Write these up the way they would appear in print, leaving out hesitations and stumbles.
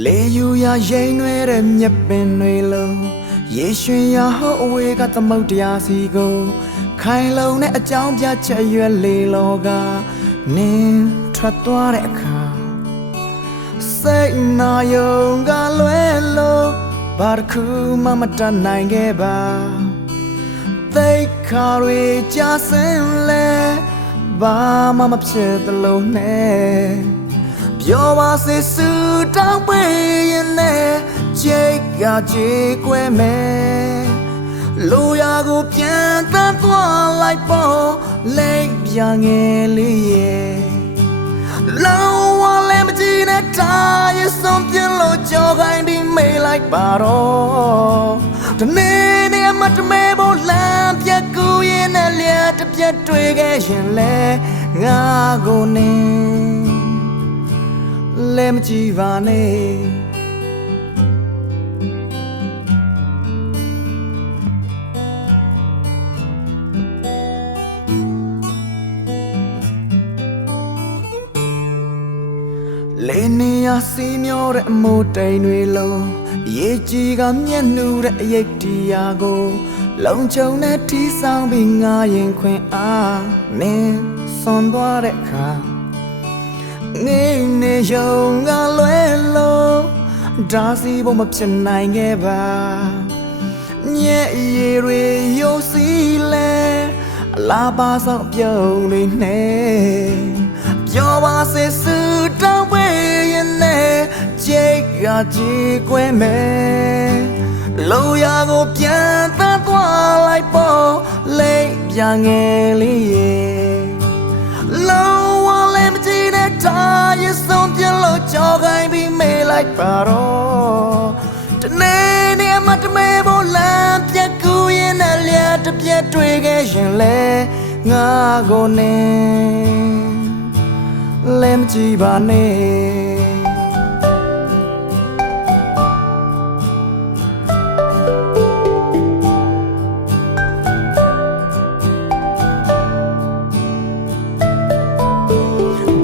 လေယူရရိမ်တွေတဲ့မြက်ပင်တွေလုံးရေရွှင်ရဟောအဝေးကသမုတ်တရားစီကိုခိုင်လုံတဲ့အကြောင်းပြချက်ရွယ်လေလောကနင်းထွက်သွားတဲ့အခါစိတ်နာယုံကလွဲလို့ဘာတစ်ခုမှမတတ်နိုင်ခဲ့ပါသိခါတွေကြာစင်လဲဘာမှမဖြစ်သလိုနဲ့ပြောပါစေစုတောင်းပေးရင်နဲ့ကြိတ်ကကြေကွဲမယ်လူရကိုပြန်တန်းသွားလိုက်ပေါ်လိမ့်ပြငယ်လေးရဲ့လောင်းဝလည်းမကြည့်နဲ့တာရဲ့ဆုံးပြလို့ကြော်ခိုင်းပြီးမေးလိုက်ပါတော့ဒီနေ့နဲ့မတမဲဖို့လမ်းပြက်ကူရင်နဲ့လျက်တစ်ပြက်တွေ့ခဲ့ရင်လဲငါကိုနေလဲမကြည့်ပါနဲ့လေနေရစီမျောတဲ့အမိုးတိမ်တွေလုံးရေကြီးကမျက်နှူတဲ့အရိပ်တရားကိုလုံခြုံတဲ့ထီဆောင်ပြီးငါရင်ခွင်အားနင်းဆွန်သွားတဲ့အခါငိမ့်နေရုံကလွဲလို့ဒါစီဘုံမဖြစ်နိုင်ခဲ့ပါညက်ရည်တွေယိုစီလဲအလားပါဆောင်ပြုံးလေးနဲ့ပြောပါစေစုတောင်းပေးရင်နဲ့ကြိတ်ကကြေကွဲမယ်လူရကိုပြန်တန်းသွားလိုက်ပေါ်လိမ့်ပြငယ်လေးရဲ့လုံးဝလည်းမကြည့်နဲ့တာရဲ့ဆုံးပြလို့ကြော်ခိုင်းပြီးမေးလိုက်ပါတော့တနေ့နဲ့မတမဲဖို့လမ်းပြက်ကူရင်နဲ့လျက်တစ်ပြက်တွေ့ခဲ့ရင်လဲငါကိုနေလဲမကြည့်ပါနဲ့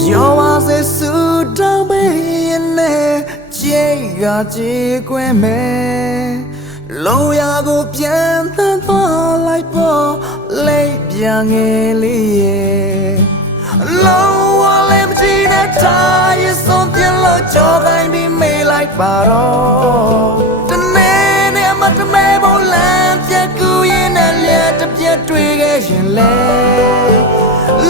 ပြောပါစေစုတောင်းပေးရင်နဲ့ကြိတ်ကကြေကွဲမယ်လိုရာကိုပြန်သန်းသွားလိုက်ပေါ်လိမ့်ပြငယ်လေးရဲ့လုံးဝလည်းမကြည့်နဲ့တာရဲ့ဆုံးပြလို့ကြော်ခိုင်းပြီးမေးလိုက်ပါတော့တနေ့နဲ့မတမဲဖို့လမ်းပြက်ကူရင်နဲ့လျက်တစ်ပြက်တွေ့ခဲ့ရင်လဲ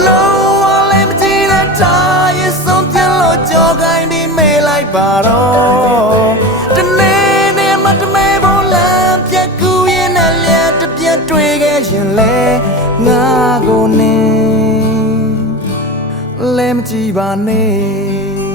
လုံးဝလည်းမကြည့်နဲ့တာရဲ့ဆုံးပြလို့ကြော်ခိုင်းပြီးမေးလိုက်ပါတော့တနေ့နဲ့မတမဲဖို့လမ်းပြက်ကူရင်နဲ့လျက်တစ်ပြက်တွေ့ခဲ့ရင်လဲငါကိုနေလဲမကြည့်ပါနဲ့